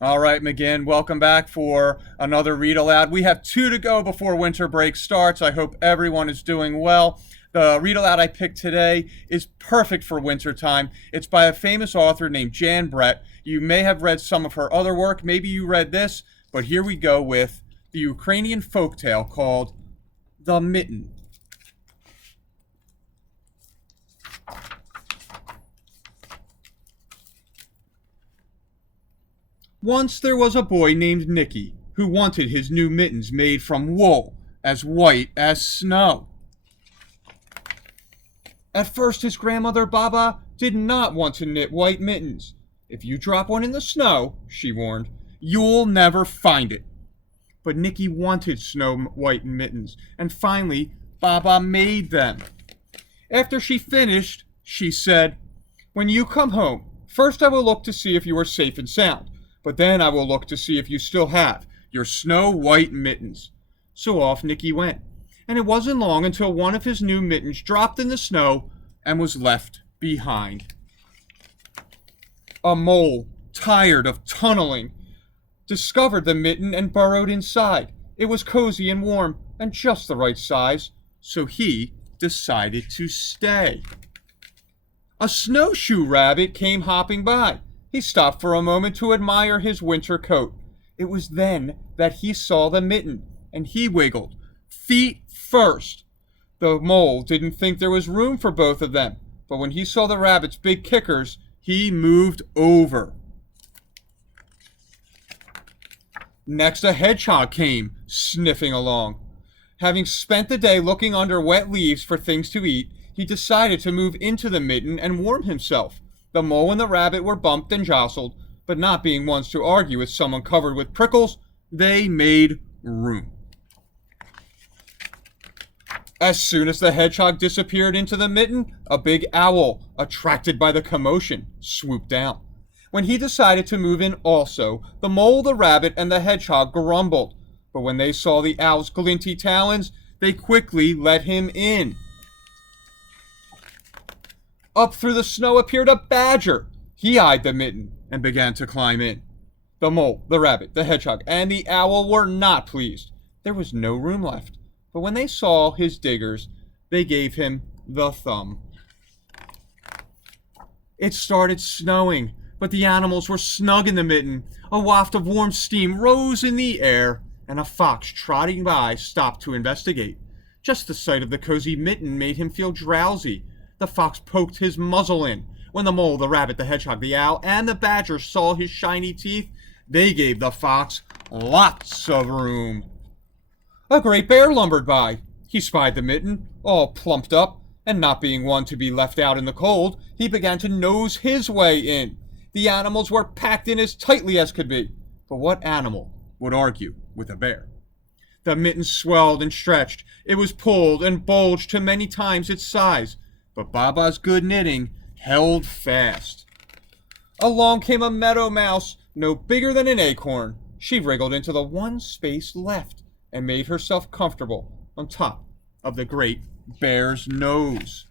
All right, McGinn, welcome back for another read aloud. We have two to go before winter break starts. I hope everyone is doing well. The read aloud I picked today is perfect for winter time. It's by a famous author named Jan Brett. You may have read some of her other work. Maybe you read this, but here we go with the Ukrainian folktale called The Mitten. Once there was a boy named Nicky who wanted his new mittens made from wool as white as snow. At first, his grandmother Baba did not want to knit white mittens. If you drop one in the snow, she warned, you'll never find it. But Nicky wanted snow white mittens, and finally, Baba made them. After she finished, she said, "When you come home, first I will look to see if you are safe and sound, but then I will look to see if you still have your snow white mittens." So off Nicky went, and it wasn't long until one of his new mittens dropped in the snow and was left behind. A mole, tired of tunneling, discovered the mitten and burrowed inside. It was cozy and warm and just the right size, so he decided to stay. A snowshoe rabbit came hopping by. He stopped for a moment to admire his winter coat. It was then that he saw the mitten, and he wiggled, feet first. The mole didn't think there was room for both of them, but when he saw the rabbit's big kickers, he moved over. Next, a hedgehog came, sniffing along. Having spent the day looking under wet leaves for things to eat, he decided to move into the mitten and warm himself. The mole and the rabbit were bumped and jostled, but not being ones to argue with someone covered with prickles, they made room. As soon as the hedgehog disappeared into the mitten, a big owl, attracted by the commotion, swooped down. When he decided to move in also, the mole, the rabbit, and the hedgehog grumbled, but when they saw the owl's glinty talons, they quickly let him in. Up through the snow appeared a badger. He eyed the mitten and began to climb in. The mole, the rabbit, the hedgehog, and the owl were not pleased. There was no room left, but when they saw his diggers, they gave him the thumb. It started snowing, but the animals were snug in the mitten. A waft of warm steam rose in the air, and a fox trotting by stopped to investigate. Just the sight of the cozy mitten made him feel drowsy. The fox poked his muzzle in. When the mole, the rabbit, the hedgehog, the owl, and the badger saw his shiny teeth, they gave the fox lots of room. A great bear lumbered by. He spied the mitten, all plumped up, and not being one to be left out in the cold, he began to nose his way in. The animals were packed in as tightly as could be. But what animal would argue with a bear? The mitten swelled and stretched. It was pulled and bulged to many times its size. But Baba's good knitting held fast. Along came a meadow mouse, no bigger than an acorn. She wriggled into the one space left and made herself comfortable on top of the great bear's nose.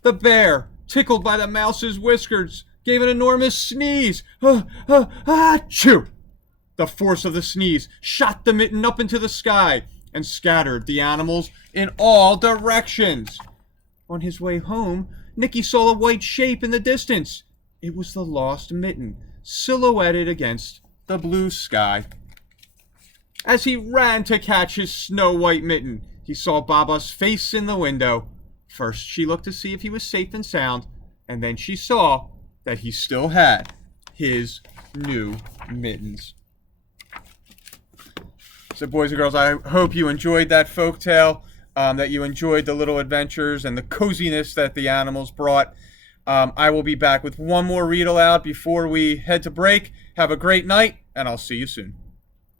The bear, tickled by the mouse's whiskers, gave an enormous sneeze. Achoo! The force of the sneeze shot the mitten up into the sky and scattered the animals in all directions. On his way home, Nicky saw a white shape in the distance. It was the lost mitten, silhouetted against the blue sky. As he ran to catch his snow-white mitten, he saw Baba's face in the window. First, she looked to see if he was safe and sound, and then she saw that he still had his new mittens. So, boys and girls, I hope you enjoyed that folktale. That you enjoyed the little adventures and the coziness that the animals brought. I will be back with one more read aloud before we head to break. Have a great night, and I'll see you soon.